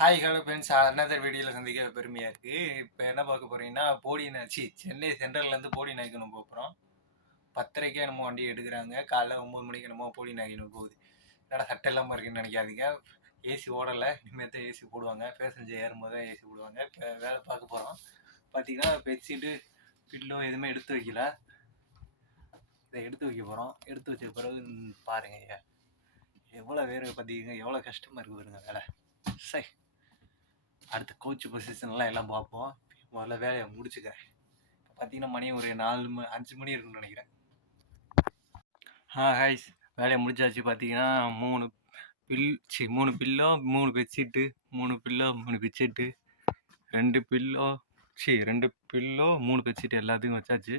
Hi hello friends, another வீடியோவில் சந்திக்க பெருமையாக இருக்குது. இப்போ என்ன பார்க்க போகிறீங்கன்னா, சென்னை சென்ட்ரல்லேருந்து போடி நாய்க்கணும் போகிறோம். 10:30க்கே என்னமோ வண்டி எடுக்கிறாங்க. காலைல 9 மணிக்கு என்னமோ போடி நாய்க்கணும் போகுது. என்னடா சட்டை இல்லாமல் இருக்குன்னு நினைக்காதீங்க. ஏசி ஓடலை, இனிமேல் தான் ஏசி போடுவாங்க. பேசஞ்சர் ஏறும்போது தான் ஏசி போடுவாங்க. இப்போ வேலை பார்க்க போகிறோம். பார்த்தீங்கன்னா பெட்ஷீட்டு பில்லோ எதுவுமே எடுத்து வைக்கல. இதை எடுத்து வைக்க போகிறோம். எடுத்து வச்ச பிறகு பாருங்க எவ்வளோ வேறு பார்த்தீங்க, எவ்வளோ கஷ்டமாக இருக்குது பாருங்க வேலை. சரி, அடுத்த கோச் பொசிஷன்லாம் எல்லாம் பார்ப்போம். முதல்ல வேலையை முடிச்சுக்கிறேன். இப்போ பார்த்தீங்கன்னா மணி ஒரு 5 மணி இருக்குன்னு நினைக்கிறேன். ஹாய்ஸ், வேலையை முடிச்சாச்சு. பார்த்தீங்கன்னா 3 pillow 3 bedsheet, 3 pillow 3 bedsheet, 2 pillow 3 bedsheet எல்லாத்தையும் வச்சாச்சு.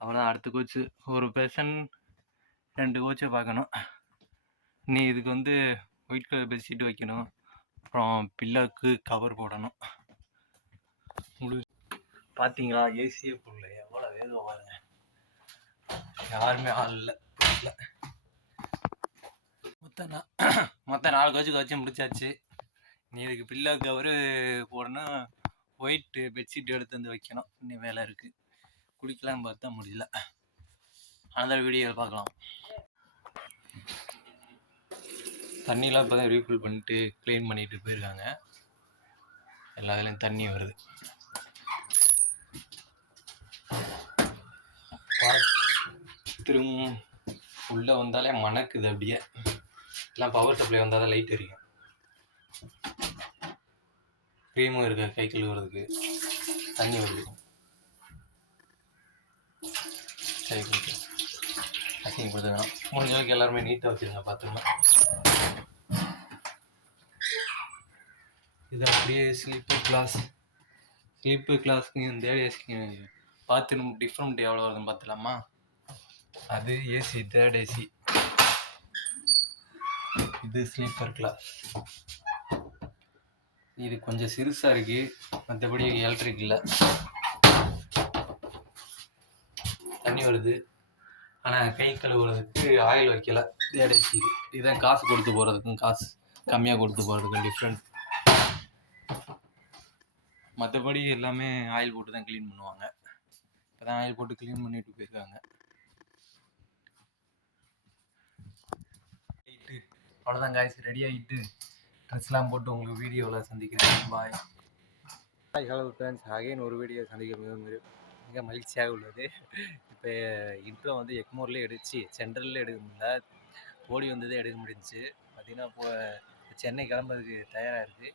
அவ்வளோதான். அடுத்த கோச்சு ஒரு பெர்சன் 2 கோச்சை பார்க்கணும். நீ இதுக்கு ஒயிட் கலர் பெட்ஷீட்டு வைக்கணும். அப்புறம் பில்லோவுக்கு கவர் போடணும். பார்த்தீங்களா, ஏசியே போடல. எவ்வளோ வேகம் பாருங்க. யாருமே ஆள் இல்லை. மொத்தம் 4 கோச்சுக்கு வச்சு முடிச்சாச்சு. நீ இதுக்கு பில்லோ கவரு போடணும், ஒயிட் பெட்ஷீட் எடுத்து வைக்கணும். இன்னும் வேலை இருக்குது. குளிக்கலாம் பார்த்தா முடியல. அந்த வீடியோ பார்க்கலாம். தண்ணியெலாம் இப்போ தான் ரீஃபில் பண்ணிட்டு க்ளீன் பண்ணிட்டு போயிருக்காங்க. எல்லா இதுலேயும் தண்ணி வருது. திரும்ப உள்ளே வந்தாலே மணக்குது. அப்படியே எல்லாம் பவர் சப்ளை வந்தால் தான் லைட் எரியும். க்ரீமும் இருக்கு, கை கழுவுறதுக்கு தண்ணி வருது. கை கழுவு அசிங்க கொடுத்துக்கணும். முடிஞ்ச அளவுக்கு எல்லாருமே நீட்டாக வச்சுருங்க, பார்த்துக்கணும். இது அப்படியே ஸ்லீப்பர் கிளாஸ்க்கு தேர்ட் ஏசி பார்த்து நம்ம டிஃப்ரெண்ட் எவ்வளோ வருதுன்னு பார்த்துலாமா. அது ஏசி தேர்ட் ஏசி, இது ஸ்லீப்பர் கிளாஸ். இது கொஞ்சம் சிறுசாக இருக்குது, மற்றபடி எலக்ட்ரிக் இல்லை. தண்ணி வருது, ஆனால் கை கழுவுறதுக்கு ஆயில் வைக்கல. தேர்ட் ஏசிக்கு இதுதான் காசு கொடுத்து போகிறதுக்கும் காசு கம்மியாக கொடுத்து போகிறதுக்கும் டிஃப்ரெண்ட். மற்றபடி எல்லாமே ஆயில் போட்டு தான் க்ளீன் பண்ணுவாங்க. இப்போ தான் ஆயில் போட்டு க்ளீன் பண்ணிட்டு போயிருக்காங்க. அவ்வளோதான் காய்ஸ், ரெடி ஆகிட்டு ட்ரெஸ்லாம் போட்டு உங்களுக்கு வீடியோவில் சந்திக்கிறேன். பாய். ஹலோ ஃப்ரெண்ட்ஸ், அகைன் ஒரு வீடியோ சந்திக்க மிக மகிழ்ச்சியாக உள்ளது. இப்போ இன்ட்ரோ எக்மோர்லேயே சென்ட்ரல்லே எடுக்க முடியல. போடி வந்ததே எடுக்க முடிஞ்சிச்சு. பார்த்திங்கன்னா இப்போ சென்னை கிளம்புறதுக்கு தயாராக இருக்குது.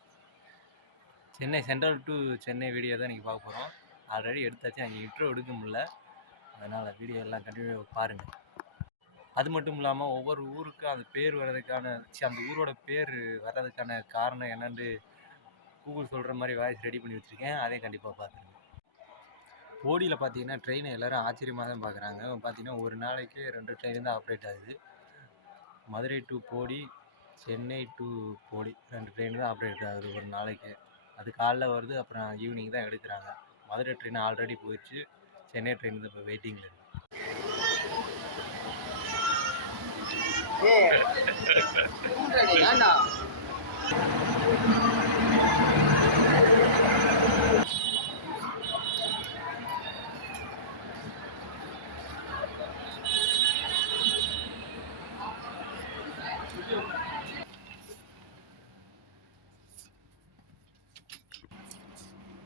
Chennai central to Chennai video தான் நீங்கள் பார்க்க போகிறோம். ஆல்ரெடி எடுத்தாச்சு, அங்கே இன்ட்ரோ எடுக்க முடியல. அதனால் வீடியோ எல்லாம் கண்டினியூ பாருங்கள். அது மட்டும் இல்லாமல் ஒவ்வொரு ஊருக்கும் அந்த பேர் வர்றதுக்கான அந்த ஊரோட பேர் வர்றதுக்கான காரணம் என்னென்னு கூகுள் சொல்கிற மாதிரி வாய்ஸ் ரெடி பண்ணி வச்சுருக்கேன். அதையும் கண்டிப்பாக பார்த்துருங்க. போடியில் பார்த்தீங்கன்னா ட்ரெயினை எல்லோரும் ஆச்சரியமாக தான் பார்க்குறாங்க. பார்த்தீங்கன்னா ஒரு நாளைக்கு 2 ட்ரெயின் தான் ஆப்ரேட் ஆகுது. Madurai to Bodi, Chennai to Bodi 2 train தான் ஆப்ரேட் ஆகுது ஒரு நாளைக்கு. அது காலைல வருது, அப்புறம் ஈவினிங் தான் எடுக்கிறாங்க. மதுரை ட்ரெயின் ஆல்ரெடி போயிடுச்சு, சென்னை ட்ரெயின் தான் இப்போ வெயிட்டிங்கில் இருக்குது.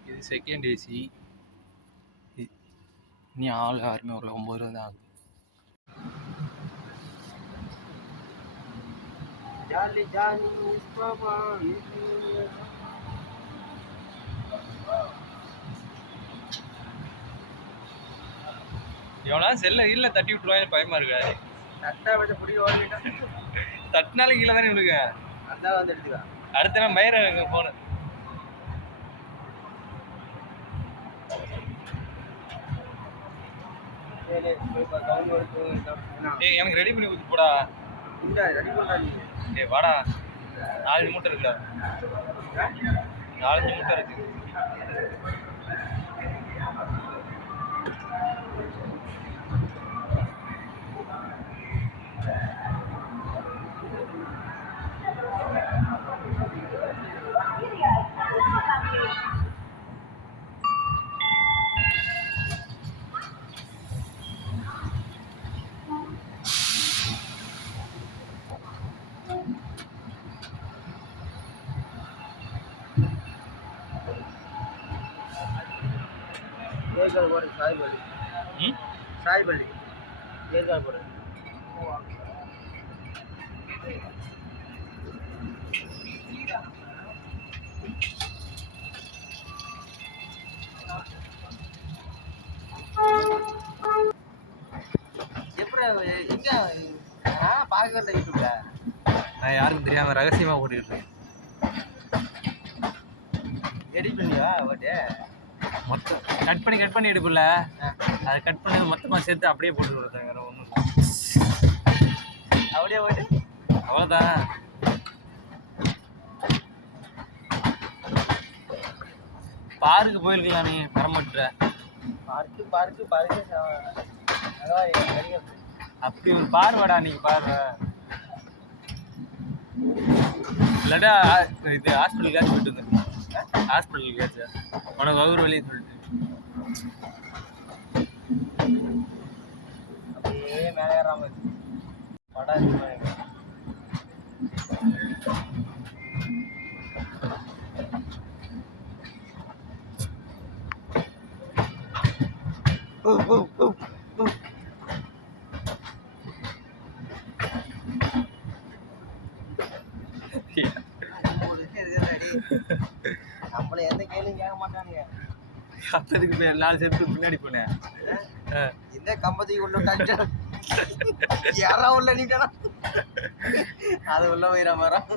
இது செகண்ட் ஏசி. இனி ஆள் யாருமே ஒரு 9 ரூபா தான் ஆகுது. எவ்வளோ செல்ல இல்லை தட்டி விட்டுருவாங்க, பயமா இருக்கா? தட்டினாலும் கீழே தானே இவனுக்கு. அடுத்த நாள் மயிர போன எனக்கு ரெடி பண்ணி கொடுத்து போடா. வாடா, 4 மூட்டை இருக்குடா, 4 மூட்டை இருக்கு. ஏற்காடு போகிறது சாய்பள்ளி. சாய்பள்ளி ஏற்காடு போகிறது. நான் யாருக்கும் தெரியாம ரகசியமா ஓடிட்டு இருக்கேன். எடிட் பண்ணியா பட்டு மொத்தம் கட் பண்ணி எடுக்கல. அதை கட் பண்ணது மொத்தமா சேர்த்து அப்படியே போட்டு கொடுத்தேன். வேற ஒன்றும் அப்படியே போட்டு அவ்வளோதான். பார்க்கு போயிருக்கலாம். நீ வரமாட்டுற. பார்க்கு அப்படி ஒரு பார்வைடா நீங்க பார்வை. இல்லாட்டா இது ஹாஸ்பிட்டலுக்காச்சும் போயிட்டு வந்து ஹாஸ்பிட்டலுக்காச்சும் உனக்கு வகுறு வழியை சொல்லிட்டு அப்படியே மேலே ஏறாம படம் நம்மள எந்த கேள்வியும் கேட்க மாட்டானுங்க. அப்பதுக்கு 4 செட்டு பின்னாடி போனேன். இந்த கம்பத்துக்கு உள்ள யாரா உள்ள நீட்டானா அது உள்ள போயிடா மரம்.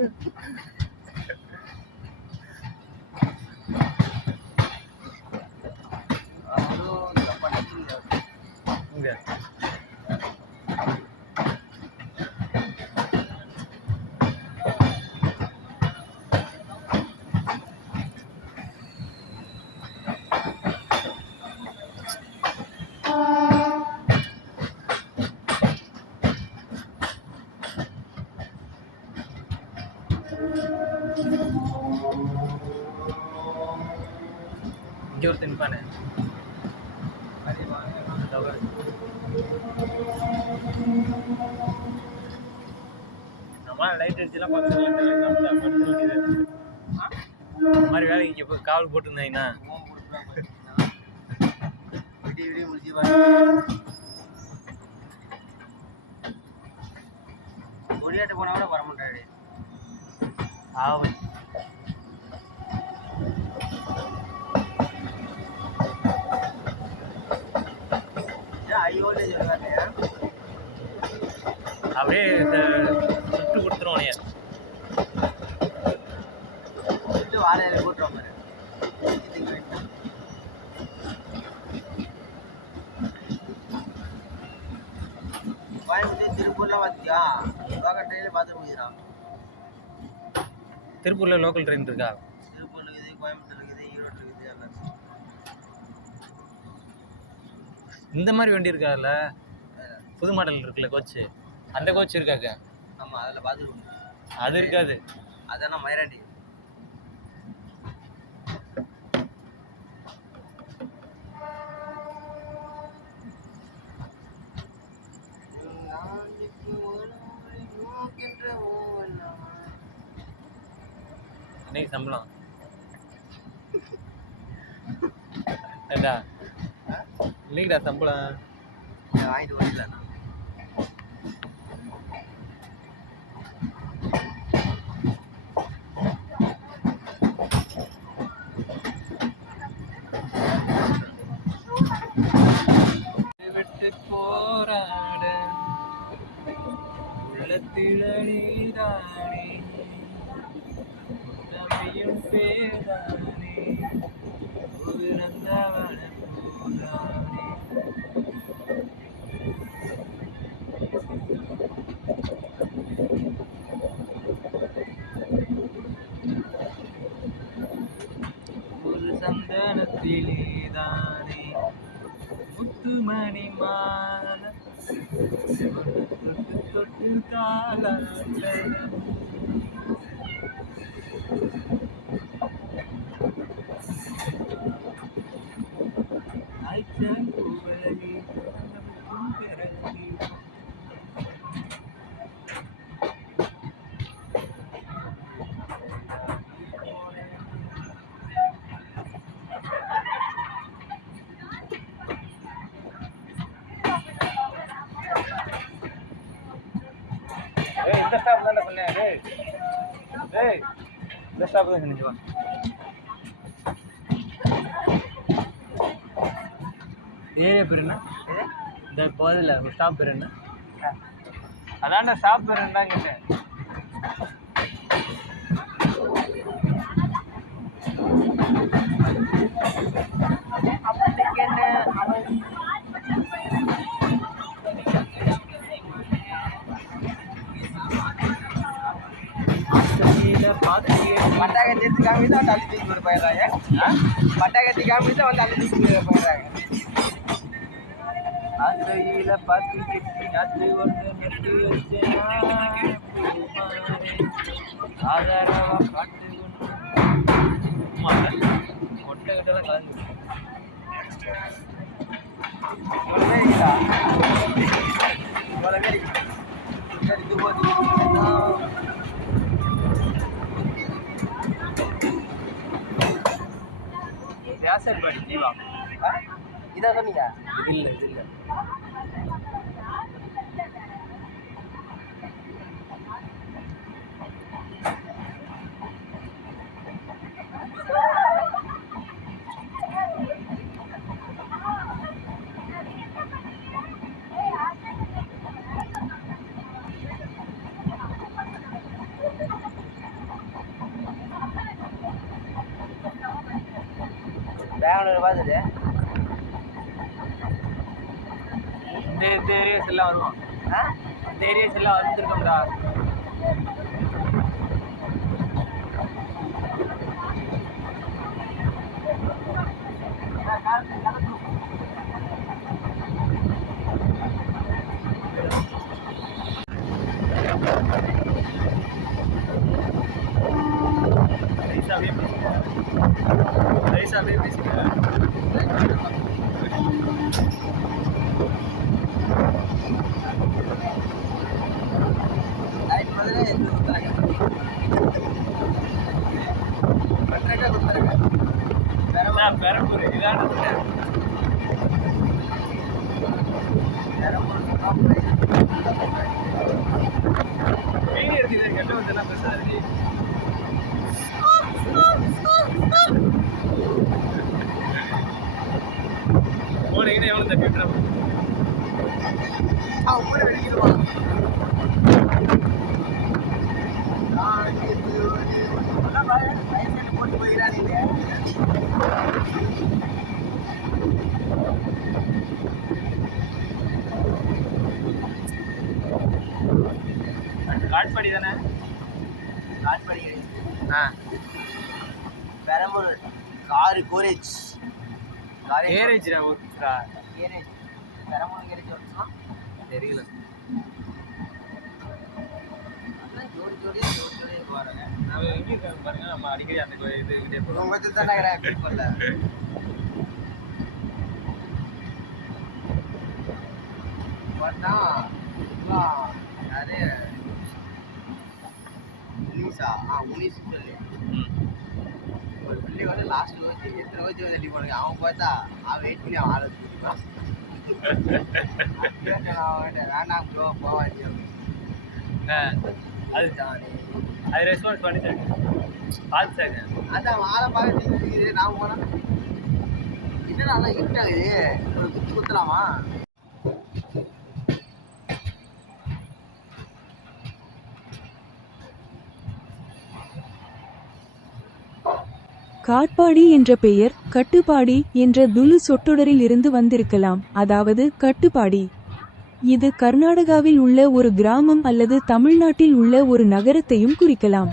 இங்கே ஒரு தின்பானே நம்ம லைட் அடிச்சுலாம் பக்கத்தில் இந்த மாதிரி வேலைக்கு இங்கே போய் காவல் போட்டுருந்தாங்கன்னா ஒடியாட்ட போனா கூட வர மாட்டாரு. ஆவன் அப்படியே சுட்டு கொடுத்துருவோனே வாழையில போட்டுருவோம் பாரு. கோயம்புத்தூர் திருப்பூர்லாம் பார்த்தியா லோக்கல் ட்ரெயினில் பார்த்துட்டு போயிடறான். திருப்பூரில் லோக்கல் ட்ரெயின் இருக்கா? திருப்பூர் இருக்குது, கோயம்புத்தூர் இருக்குது, ஈரோடு இருக்குது. எல்லாம் இந்த மாதிரி வண்டி இருக்காதுல்ல? புது மாடல் இருக்குல்ல கோச்சு, அந்த கோச் இருக்காங்க. ஆமாம் அதில் பார்த்துருவோம். அது இருக்காது. அதெல்லாம் மயிராண்டி. இன்னைக்கு சம்பளம் ஏண்டா இல்லைங்கடா சம்பளம் வாங்கிட்டு ஓடிடலாம். விட்டு போராட உள்ளத்திலே நம்பியும் பேரானே உதிரந்தவன போரானே ஒரு சந்தனத்திலேதானே முத்துமணி மால தொட்டு தொட்டு தாளாட்ட ஏய் இந்த ஸ்டாப் தான் செஞ்சு வா. ஏரியா பேர் என்ன? இந்த போதில் ஒரு ஸ்டாப் பேர் என்ன? அதான் ஸ்டாப் பேர் என்னன்னு கேட்டேன். பட்டாக்கத்தி எடுத்து காமிச்சு வந்து அள்ளி தூக்கி போட்டு போயிடுறாங்க. பட்டாக்கத்தி காமிச்சு வந்து அள்ளி தூக்கி போயிடுறாங்க. ஆசையில பாத்தி கட்டி அது ஒன்று நட்டு வச்சேனா ஆதாரவா பாட்டு கொட்டை கிட்டலாம் கலந்து வியாசர் பாட்டி ஜீவா இதான் சொன்னீங்க. இது இல்லை இது இல்லை. பெங்களூர் பார்த்துட்டு இந்த ஏரியாஸ் எல்லாம் வருவான். இந்த ஏரியாஸ் எல்லாம் வந்துருக்கோம்டா. நைஸாவே பேசிக்கிறேன். லைட் பதிலே எது கொடுத்துறாங்க. பட்டாக்கா கொடுத்துறாங்க. பெரம்பூர் இதான மெயின் எடுத்து கெட்ட வந்து பேசுறாரு. போனீங்கன்னா எவ்வளோ தப்பி விட்டுறாங்க. ஊரை வெடிக்கிடுவான். போட்டு போயிடாதீங்க. காட்பாடி தானே? காட்பாடி ஆ பெரம்பூர் காரு கோரேஜ் கேரேஜ்ரா ஓகேடா. கேரேஜ் பெரம்பூர் கேரேஜ் வந்துச்சுன்னா தெரியல. அதான் ஜோடி ஜோடியாக போகிறாங்க. நம்ம எங்கே இருக்காங்க பாருங்க. நம்ம அடிக்கடி அந்த இது இதே போகிறோம். உங்களுக்கு தான் நகரம் பீப்புள் பார்த்தா யாரு உனிஷா உனிஷ் சொல்லி ஒரு பிள்ளை வந்து லாஸ்ட் வச்சு எத்தனை வச்சு தள்ளி போடுங்க. அவன் பார்த்தா அவன் வெயிட் பண்ணி அவன் ஆளை தூக்கிப்பான். வேணாம் ப்ரோ போவாடி அது ரெஸ்பான்ஸ் பண்ணிட்டாங்க. பார்த்துட்டாங்க. அதான் ஆளை பார்க்க நான் போனேன். என்னடா நல்லா இருட்டாகுது, ஒரு குத்து குத்தலாமா? காட்பாடி என்ற பெயர் கட்டுப்பாடி என்ற துளு சொற்றொடரில் இருந்து வந்திருக்கலாம். அதாவது கட்டுப்பாடி. இது கர்நாடகாவில் உள்ள ஒரு கிராமம் அல்லது தமிழ்நாட்டில் உள்ள ஒரு நகரத்தையும் குறிக்கலாம்.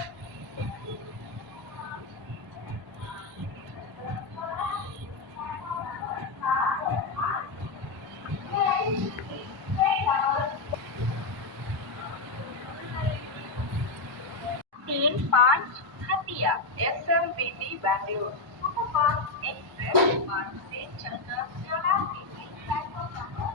SMBT Bangalore Superfast Express March से चलकर solar city platform number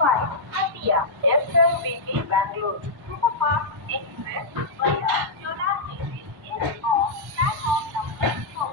4 Hatia SMBT Bangalore Superfast Express via solar city is on platform number 4.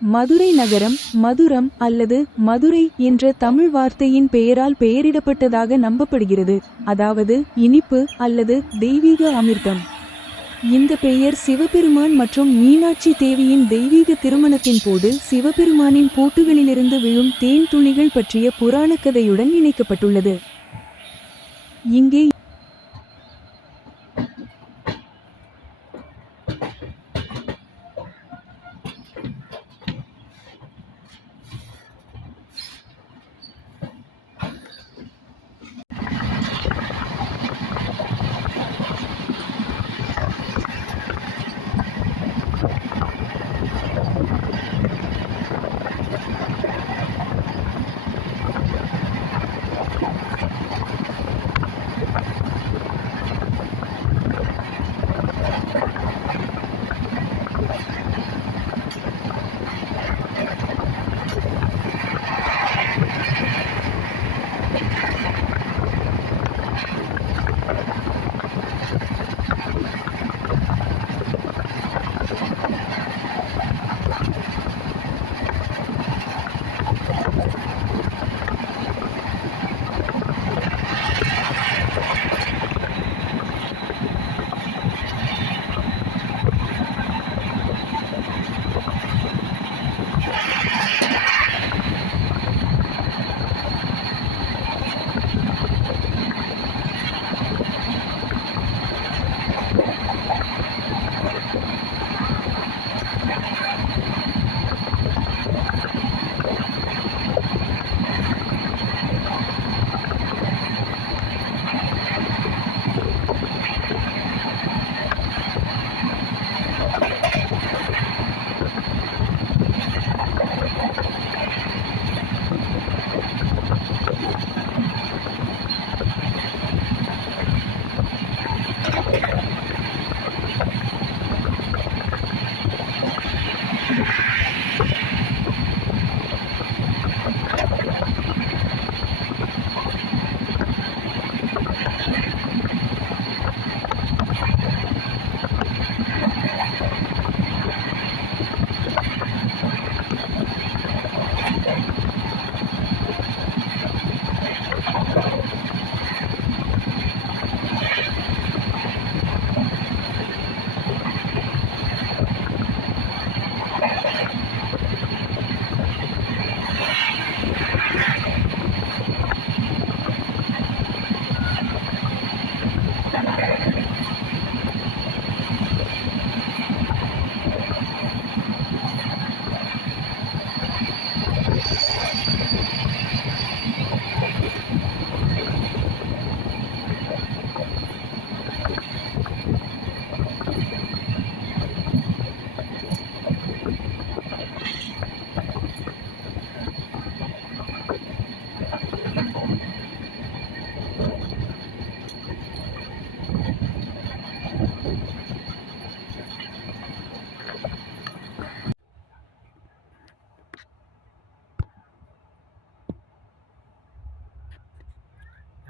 Madurai நகரம் மதுரம் அல்லது மதுரை என்ற தமிழ் வார்த்தையின் பெயரால் பெயரிடப்பட்டதாக நம்பப்படுகிறது, அதாவது இனிப்பு அல்லது தெய்வீக அமிர்தம். இந்த பெயர் சிவபெருமான் மற்றும் மீனாட்சி தேவியின் தெய்வீக திருமணத்தின் போது சிவபெருமானின் பூட்டுகளிலிருந்து விழும் தேன் துளிகள் பற்றிய புராணக் கதையுடன் இணைக்கப்பட்டுள்ளது. இங்கே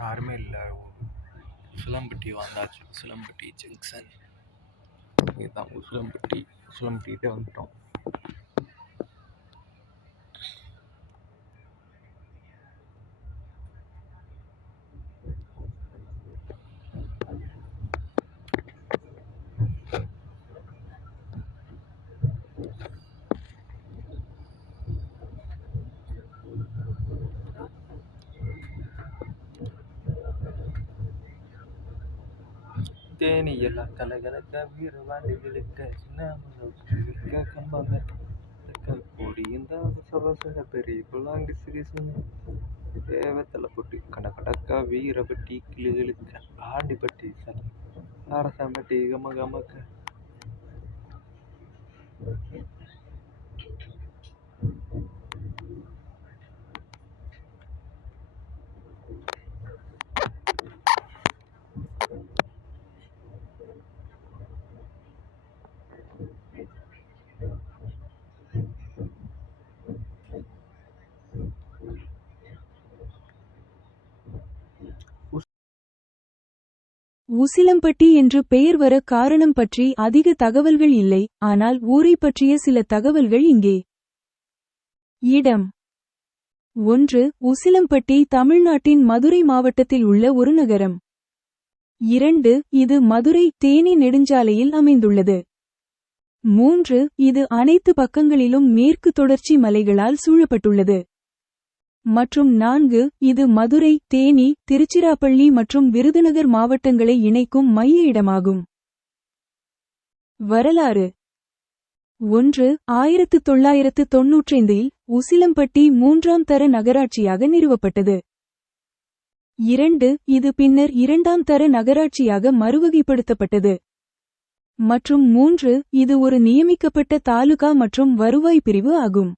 யாருமே இல்லை. உசிலம்பட்டி வந்தாச்சு. உசிலம்பட்டி ஜங்ஷன் இதுதான். உசிலம்பட்டிகிட்டே வந்துட்டோம். தேனி எல்லாம் கலகலக்க வீரவாண்டிகளுக்க சின்ன கம்பாங்க பொடி இந்த அவசர பெரிய புல்லாங்கு சிறுசுங்க தேவத்தலை பொட்டி கடக்கடக்கா வீரப்பட்டி கிளுகளுக்க ஆண்டிப்பட்டி அரசம்பட்டி கம கமக்க உசிலம்பட்டி என்று பெயர் வர காரணம் பற்றி அதிக தகவல்கள் இல்லை, ஆனால் ஊரைப் பற்றிய சில தகவல்கள் இங்கே. இடம் 1. உசிலம்பட்டி தமிழ்நாட்டின் மதுரை மாவட்டத்தில் உள்ள ஒரு நகரம். 2. இது மதுரை தேனி நெடுஞ்சாலையில் அமைந்துள்ளது. 3. இது அனைத்து பக்கங்களிலும் மேற்கு தொடர்ச்சி மலைகளால் சூழப்பட்டுள்ளது. மற்றும் 4. இது மதுரை, தேனி, திருச்சிராப்பள்ளி மற்றும் விருதுநகர் மாவட்டங்களை இணைக்கும் மைய இடமாகும். வரலாறு 1. 1995இல் உசிலம்பட்டி 3ஆம் தர நகராட்சியாக நிறுவப்பட்டது. 2. இது பின்னர் 2ஆம் தர நகராட்சியாக மறுவகைப்படுத்தப்பட்டது. மற்றும் 3. இது ஒரு நியமிக்கப்பட்ட தாலுகா மற்றும் வருவாய் பிரிவு ஆகும்.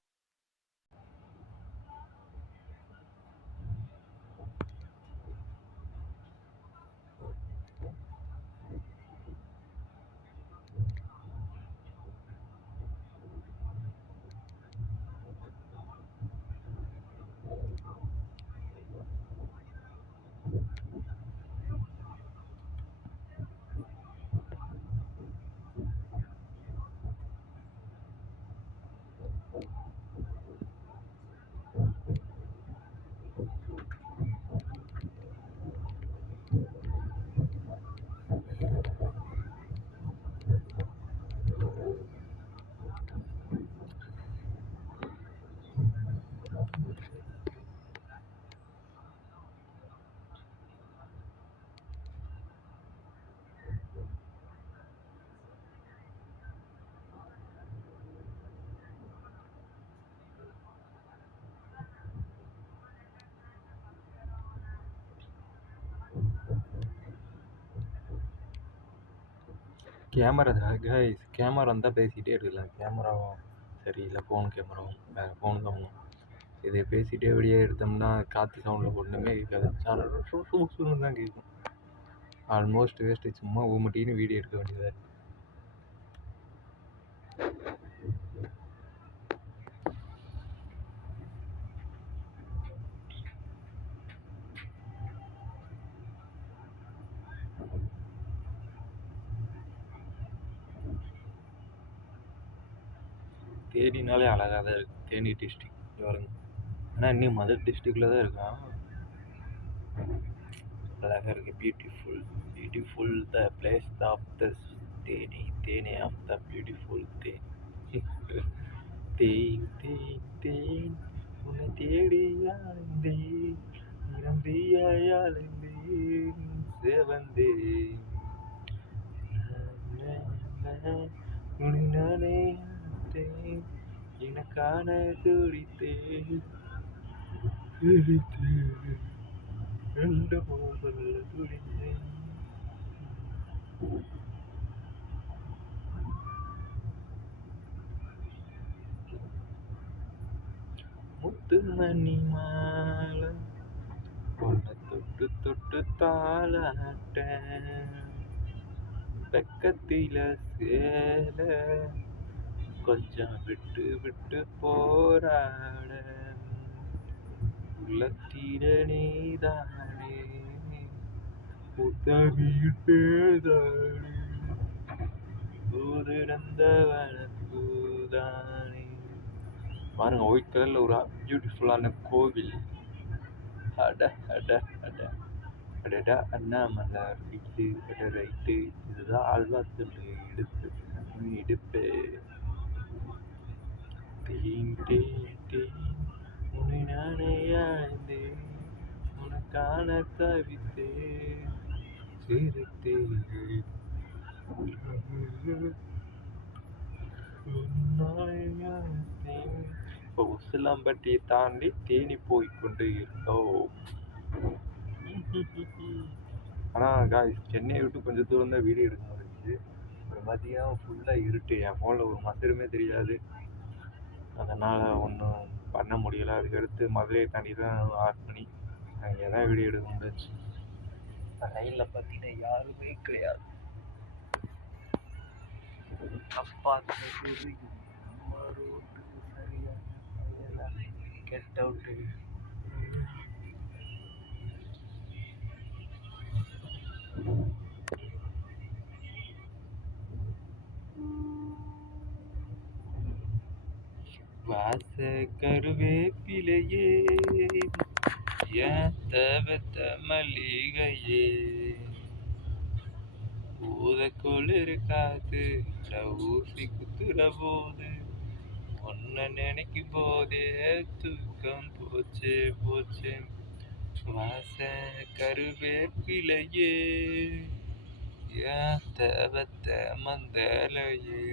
கேமரா கைஸ், கேமரா இருந்தால் பேசிகிட்டே இருக்கலாம். கேமராவும் சரியில்லை, ஃபோன் கேமராவும் வேறு ஃபோன் தான் ஒன்றும். இதை பேசிகிட்டே வெளியே எடுத்தோம்னா காற்று சவுண்டில் ஒன்றுமே கேட்காது, சுன்னு தான் கேட்கும். ஆல்மோஸ்ட் வேஸ்ட்டு, சும்மா ஊமட்டின்னு வீடியோ எடுக்க வேண்டியதாக இருக்குது. தேனினாலே அழகாக தான் இருக்குது. தேனி டிஸ்ட்ரிக் வருங்க, ஆனால் இன்னும் மதர் டிஸ்ட்ரிக்டில் தான் இருக்கான். அழகாக இருக்குது. Beautiful beautiful the place of the Theni, Theni of the beautiful தேன். தேன் தேன் தேன் உன்னை தேடி அலைந்தேன், நிரம்பியாய் அலைந்தேன், செவந்தேன் உன்னை நானே அழைத்தேன், எனக்கான துடித்தேன், துடித்தேன், ரெண்டு மோதல் துடித்தேன். முத்து மணி மாலை பொண்ணை தொட்டு தொட்டு தாளாட்ட, பக்கத்தில சேல கொஞ்சம் விட்டு விட்டு போராட, உள்ளத்தில நீதானே புத்தமிழ்பேதானே, ஊரிழந்த வளர்ப்புதானே. பாருங்க, ஒயிட் கலர்ல ஒரு பியூட்டிஃபுல்லான கோவில். அட அட அட அடடா, அண்ணாமலை ரைட்டு, அட ரைட்டு, இதுதான் ஆழ்வாத்துல இடுப்பு இடுப்பு. தேன் தேன் தேன் உன்னை நானே அழைந்தேன், உனக்கான தவித்தேன், சிரித்தேன், இப்போ உசிலம்பட்டியை தாண்டி தேனி போய் கொண்டு இருக்கோம். ஆனால் காய்ஸ், சென்னையை விட்டு கொஞ்சம் தூரம் தான் வீடியோ எடுக்க முடிஞ்சுது. ஒரு மதியம் ஃபுல்லாக இருட்டு, என் ஃபோனில் ஒரு மசருமே தெரியாது, அதனால் ஒன்றும் பண்ண முடியலை. அதுக்கடுத்து மதுரையை தாண்டி தான் 6 மணி, அங்கே தான் வீடியோ எடுக்க முடிஞ்சிச்சு. லைனில் பார்த்தீங்கன்னா யாருமே கிடையாது. அப்பா நம்ம ரோட்டு சரியாக கெட் அவுட்டு. வாச கருவேப்பிலையே ஏன் தவத்த மல்லிகையே ஊத குளிர் காத்து ஊசி குத்துற போது ஒன்ன நினைக்கும் போதே தூக்கம் போச்சு போச்சு வாச கருவேப்பிலையே ஏன் தவத்த மந்தலையே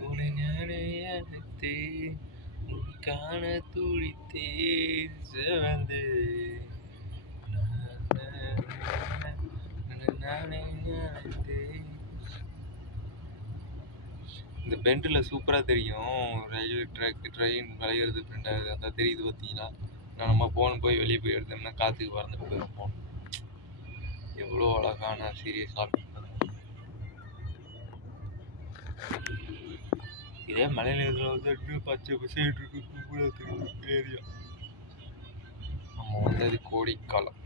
உன்னை ஞானே அழைத்தேன் உன் காண துடித்தேன் சிவந்து நானே அழைத்தேன். இந்த பெண்டில் சூப்பராக தெரியும் ரயில்வே ட்ராக் ட்ரெயின் விளையிறது பெண்ட் ஆகுது அந்த தெரியுது பார்த்தீங்களா நம்ம ஃபோன் போய் வெளியே போய் எடுத்தோம்னா காற்றுக்கு பறந்துட்டு போயிடும் ஃபோன் எவ்வளோ அழகான சீரியஸ் ஷாட் இதே மலை நேரத்தில் வந்துட்டு பச்சை பசைட்டு இருக்கு சூப்பராக தெரியும் ஏரியா நம்ம வந்தது கோடைக்காலம்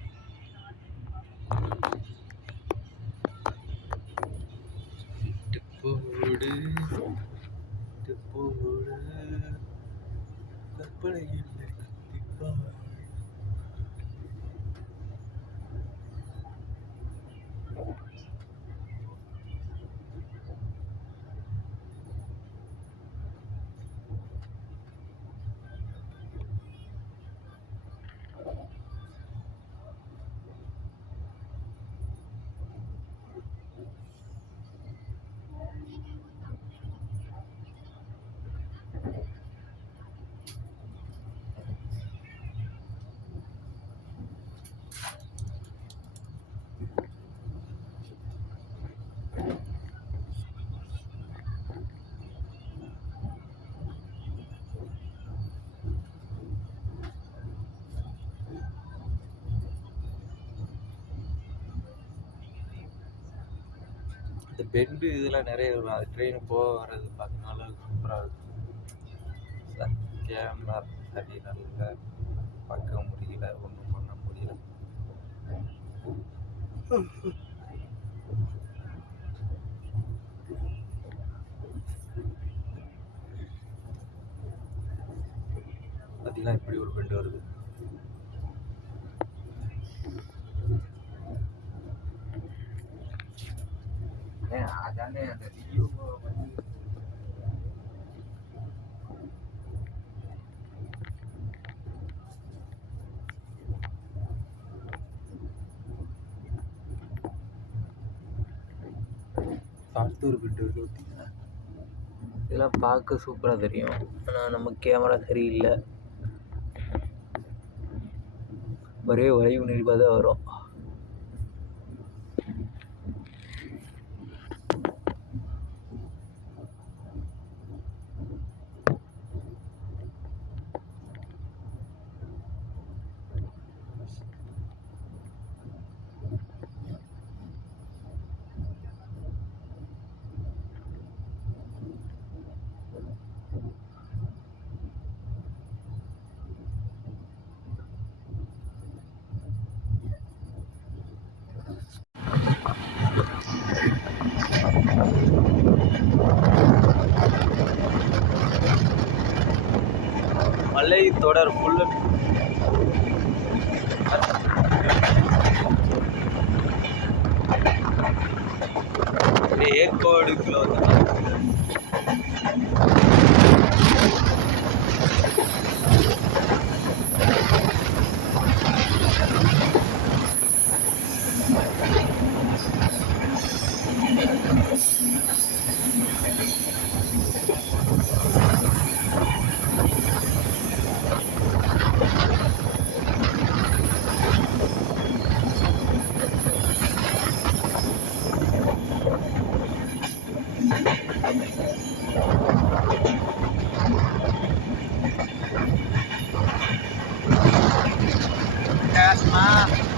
போடு போடு கற்பனை இல்லை கத்திப்பாடு இந்த பெண்டு இதெல்லாம் நிறைய வரும் அது ட்ரெயின் போக வர்றது பார்க்கனால சூப்பராக இருக்கும் கேமரா சரி நல்ல பார்க்க முடியல ஒன்றும் பண்ண முடியல பார்த்தீங்கன்னா இப்படி ஒரு பெண்டு வருது அதானே அந்த ரிவ்யூ அடுத்து ஒரு பெண்டு வருது பார்த்தீங்கன்னா இதெல்லாம் பார்க்க சூப்பராக தெரியும் ஆனால் நம்ம கேமரா சரியில்லை ஒரே வளைவு நெளிவாக தான் வரும் மலை தொடர் ஃபுல்லு ஏற்காடுக்குள்ள வந்து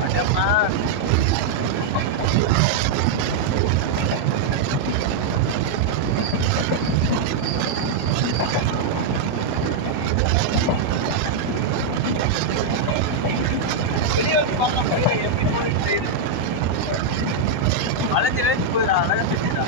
ada mah பார்க்க முடியல எப்படி போயிட்டு செய்யுது வளைஞ்சு வேச்சு போயிடா அழகா தெரியுதா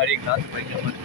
அடி காசு பயங்கரமா இருக்கு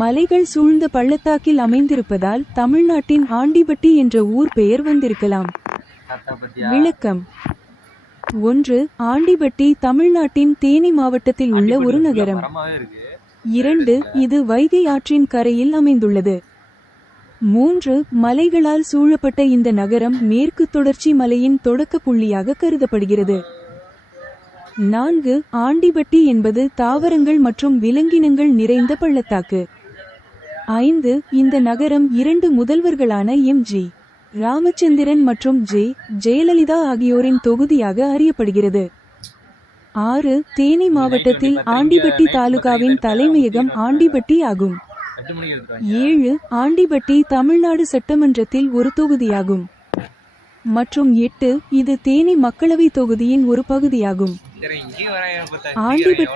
மலைகள் சூழ்ந்த பள்ளத்தாக்கில் அமைந்திருப்பதால் தமிழ்நாட்டின் ஆண்டிபட்டி என்ற ஊர் பெயர் வந்திருக்கலாம். விளக்கம்: 1. ஆண்டிபட்டி தமிழ்நாட்டின் தேனி மாவட்டத்தில் உள்ள ஒரு நகரம். 2. இது வைகை ஆற்றின் கரையில் அமைந்துள்ளது. 3. மலைகளால் சூழப்பட்ட இந்த நகரம் மேற்கு தொடர்ச்சி மலையின் தொடக்க புள்ளியாக கருதப்படுகிறது. 4. ஆண்டிபட்டி என்பது தாவரங்கள் மற்றும் விலங்கினங்கள் நிறைந்த பள்ளத்தாக்கு. 5. இந்த நகரம் 2 முதல்வர்களான எம்.ஜி. ராமச்சந்திரன் மற்றும் ஜெயலலிதா ஆகியோரின் தொகுதியாக அறியப்படுகிறது. 6. தேனி மாவட்டத்தில் ஆண்டிபட்டி தாலுகாவின் தலைமையகம் ஆண்டிபட்டி ஆகும். 7. ஆண்டிபட்டி தமிழ்நாடு சட்டமன்றத்தில் ஒரு தொகுதியாகும். மற்றும் 8. இது தேனி மக்களவை தொகுதியின் ஒரு பகுதியாகும். ஆண்டிபட்டி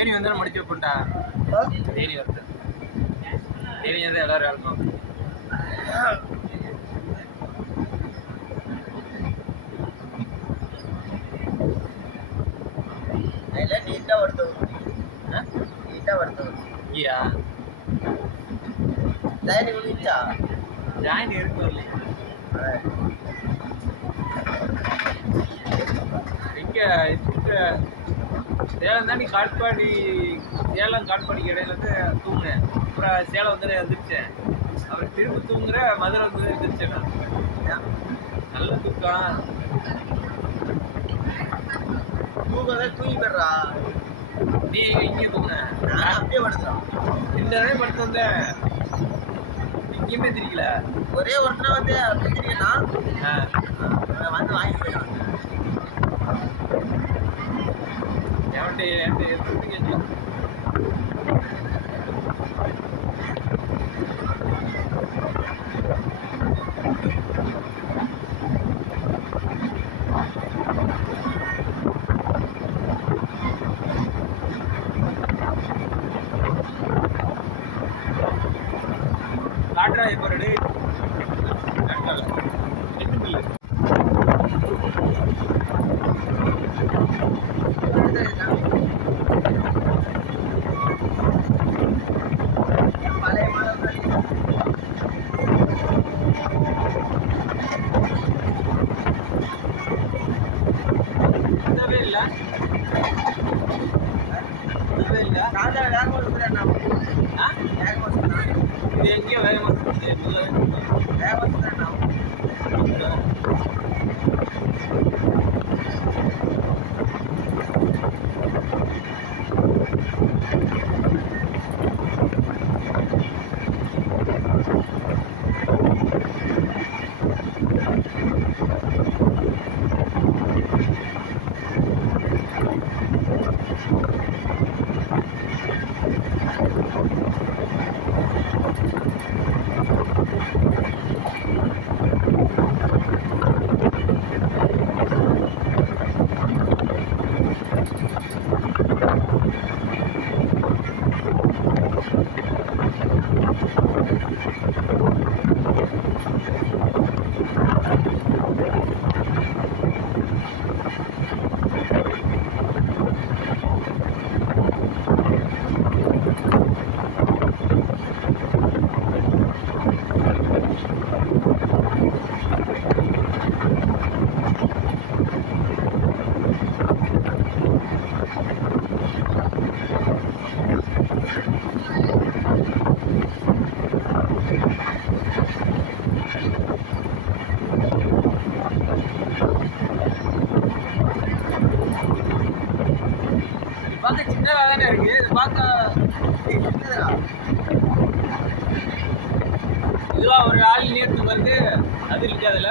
தேனி வந்து முடிச்சு போட்டா தேனி வருது தேனி வந்து எல்லாரும் இருக்கும் நீட்டா வருது நீட்டா வருது ஐயா ஜாயின் முடிச்சா ஜாயின் இருக்கும் இல்லையா இங்கே சேலம் தாண்டி காட்பாடி சேலம் காட்பாடிக்கு இடையில வந்து தூங்கினேன் அப்புறம் சேலம் வந்து எழுந்திரிச்சேன் அப்புறம் திரும்ப தூங்குற மதுரை வந்து எழுந்திரிச்சேன் நான் நல்ல தூக்கம் தூங்கி போடுறா நீ இங்கே தூங்கினேன் நான் அப்படியே படுத்துறான் இந்த தடவை படுத்து வந்தேன் எங்கேயுமே தெரியல ஒரே ஒருத்தனை வந்து தெரியும்னா வந்து வாங்கி போயிடுவாங்க என்கிட்ட கேட்கலாம் காட்டுறா இப்போ ரெடி காட்டல பழைய மாடல் இல்லவே இல்லை நான் தான் வேகமாக இருக்கிறேன் ஆ வேகமாக சொன்னேன் இது எங்கேயோ வேகமாக வேகமாக சொன்னேன் பார்க்க சின்னதாக தானே இருக்கு இது பார்க்க இதுவா ஒரு ஆள் நேற்று வந்து அது இருக்கு அதில்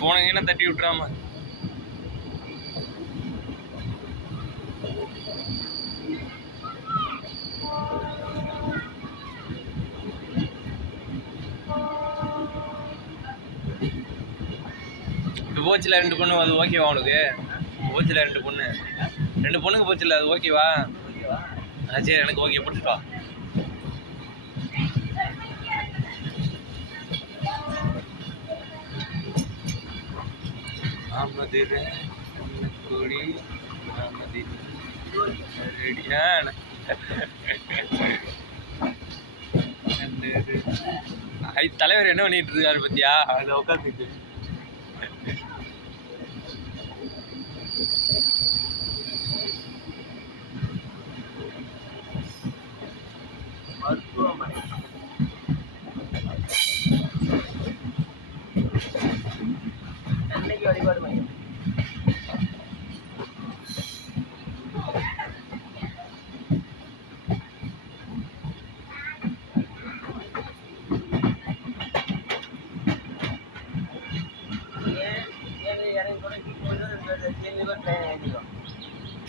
ஃபோனை என்ன தட்டி விட்டுறாம இப்போ போச்சுல 2 பொண்ணு, அது ஓகேவா உனக்கு? போச்சுல 2 பொண்ணு, 2 பொண்ணுக்கு போச்சுல, அது ஓகேவா? சரி, எனக்கு ஓகே, போட்டுட்டு வா. ஆமதிர கொடி ஆமதி ரெடியான தலைவர் என்ன பண்ணிட்டு இருக்காரு பத்தியா? அதை உட்காந்துட்டு மருத்துவமனை அன்னைக்கு வழிபாடு மையம்.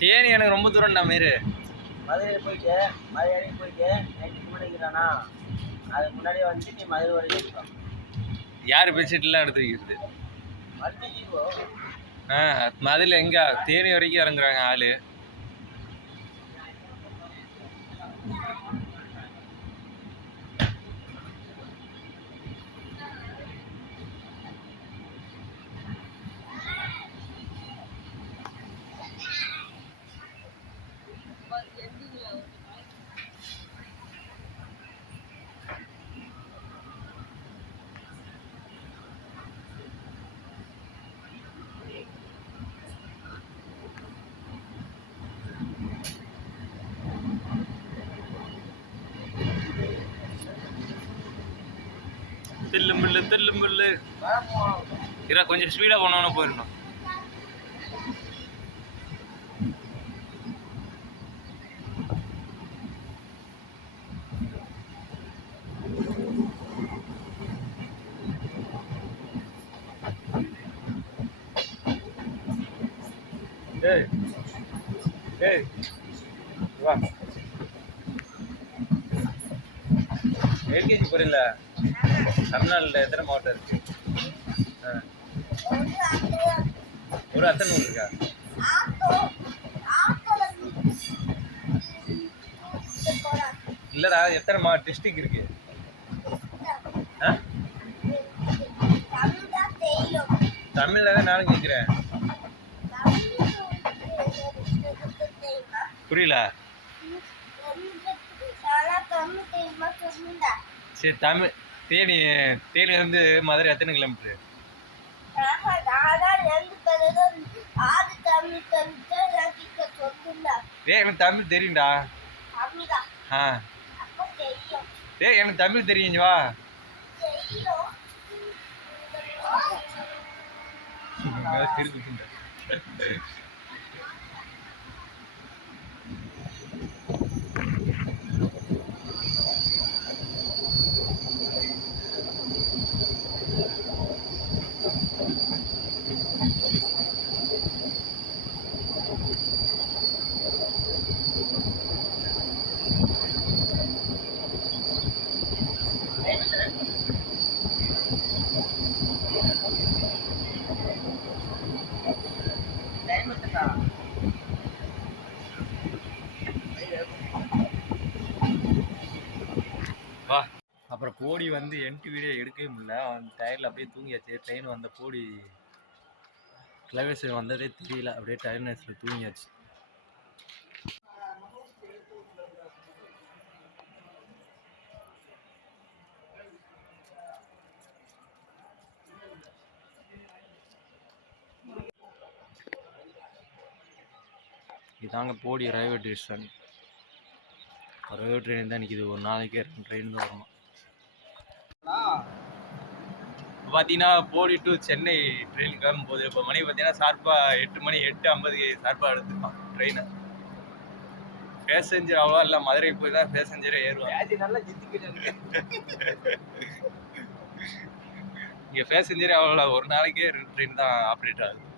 தேனி எனக்கு ரொம்ப தூரம்டா மீரு. மதுரை போயிட்டு மதுரை இறங்கி போயிட்டு நைட்டுக்கு முன்னாடிக்கிறானா அதுக்கு முன்னாடியே வந்துட்டு நீ மதுரை வரைக்கும் எடுக்கலாம். யார் பெட்ஷீட்லாம் எடுத்து வைக்கிறது? மதுரையில் எங்க தேனி வரைக்கும் இறங்குறாங்க ஆளு. தெல்லு முள்ளு இரா கொஞ்சம் ஸ்பீடா போனோன்னு போயிடணும். ஏய் ஏய் வா எல்கேஜி போறீங்கள? தமிழ்நாட்டில் எத்தனை மாவட்டம் இருக்கு? ஒரு அத்தனை நூறு இருக்கா? இல்லடா, எத்தனை டிஸ்ட்ரிக்ட் இருக்கு? தமிழ்ல தான் நானும் கேட்குறேன். புரியல. சரி, தமிழ் தேனி வந்து மதுரை எத்தனை கிலோமீட்டரு? எனக்கு தமிழ் தெரியும்டா. எனக்கு தமிழ் தெரியும். வா திருப்பி வா. அப்புறம் போடி வந்து என்டி வீடியோ எடுக்கவே முடியல. அந்த டயரில் அப்படியே தூங்கியாச்சு. ட்ரெயின் வந்த போடி கிளவேஸ் வந்ததே தெரியல. அப்படியே டயர்னஸில் தூங்கியாச்சு. இதாங்க போடி ரயில்வே ஸ்டேஷன். ரயில்வே ட்ரெயின் தான் நிற்கிது. ஒரு நாளைக்கே 2 ட்ரெயின் தான் வரணும். இப்போ பார்த்தீங்கன்னா போடி டு சென்னை ட்ரெயின் கிளம்பும்போது இப்போ மணி பார்த்தீங்கன்னா ஷார்ப்பாக 8 மணி 8:50 ஷார்ப்பாக எடுத்துருக்கான் ட்ரெயினை. பேசஞ்சர் அவ்வளோ இல்லை. மதுரைக்கு போய் தான் பேசஞ்சரே ஏறுவாங்க. இங்கே பேசஞ்சரே அவ்வளோ. ஒரு நாளைக்கே 2 ட்ரெயின் தான் ஆப்ரேட் ஆகுது.